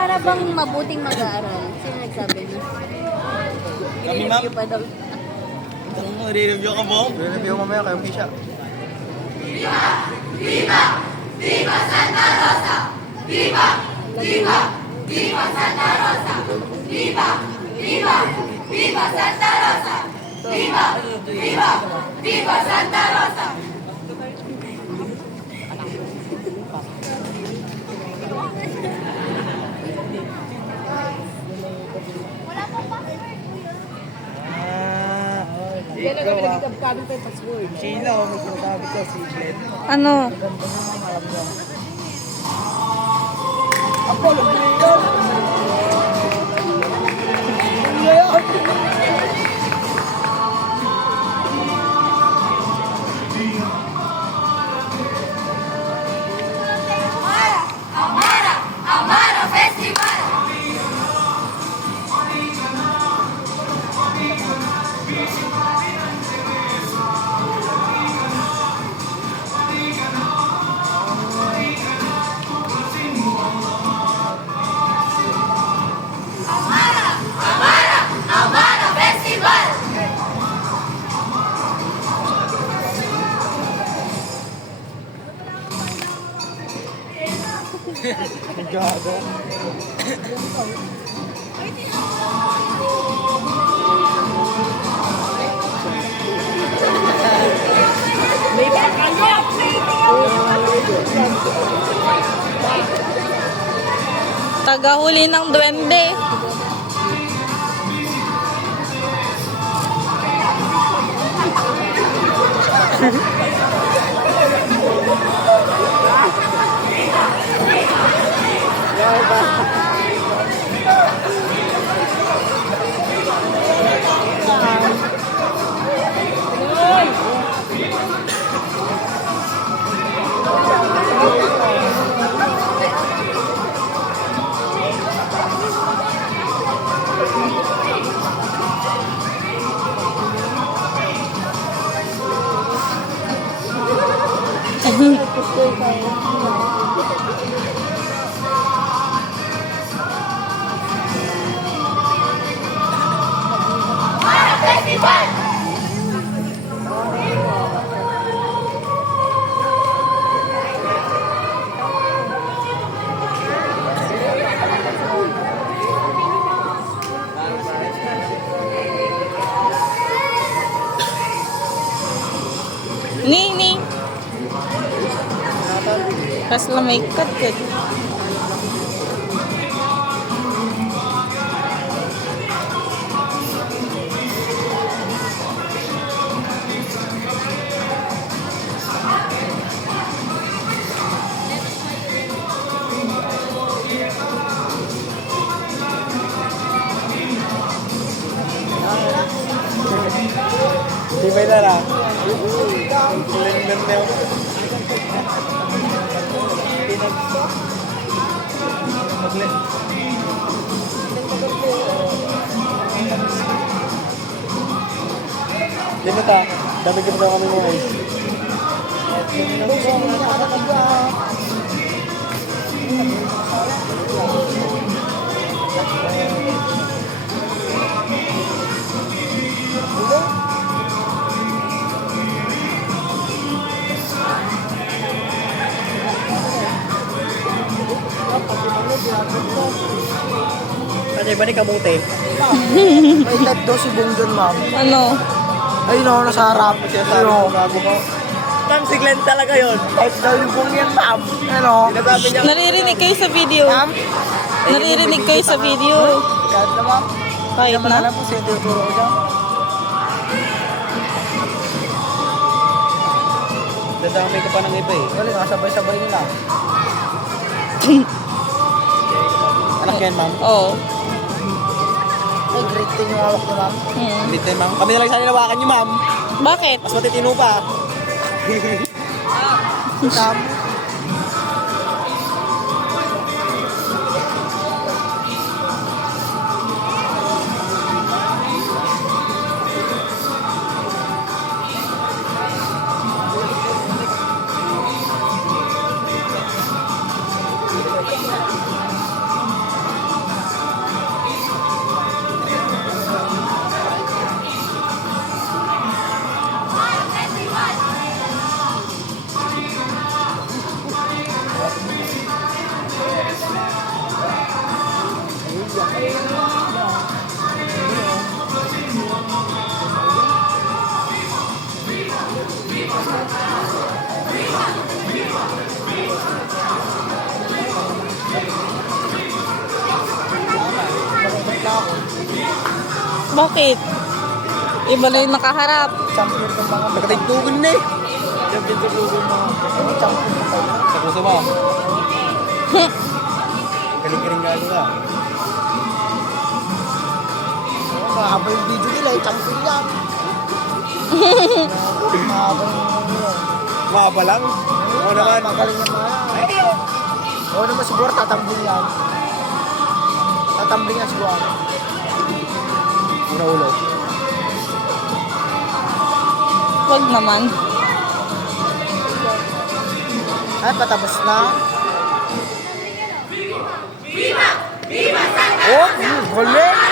Para bang mabuting mag-aaral? Sino nagsabi na? Kami, ma'am. I-review pa daw. Re-review ka, Bong? Re-review mamaya kayo, Kisha. Sheila, may sinasabi ko, si Glenn. Ano? Apollo, Amara Festival! Amara Festival! Gago. Tagahuli ng duwende. Amara Festival! Nini. Pas lang may cut eh. Di ba na lang? Glenn na yun. Di ba ta? Dami ka pa kami mo guys. Kasi ba ni kamuti? May tatlo si Bong dun, ma'am. Ano? Ayun o, nasa harap. Ayun o. Ma'am, si Glenn talaga yun. Kahit daw yung Bong yan, ma'am. Ano? Sinasabi niya. Naririnig kayo sa video. Ma'am? Naririnig kayo sa video. Kahit na, ma'am. Kahit Naman na. alam po siya, tinuturo ko dyan. Dadamay ka pa ng iba eh. Wala, nakasabay-sabay nila. Anak yan, ma'am. Oo. Ay, grade 10 yung hawak niyo, ma'am. Grade 10, ma'am. Kami na lang sana nawakan niyo, ma'am. Bakit? Mas matitino pa. Tama. Bakit? Iba na yung nakaharap. Champion ng mga nakatigtugan na eh. Champion sa tugon mo. Champion na tayo. Sa puso mo. Galing-galing galo ka. Mahaba yung video nila eh. Champion yan. Mahaba yung mahaba lang? Oo naman. Magaling yung mga. Oo naman siguro tatambling yan. Tatambling yan siguro. Ulo. Wag naman. Ay, patapos na. Viva Santa! Oh, galing!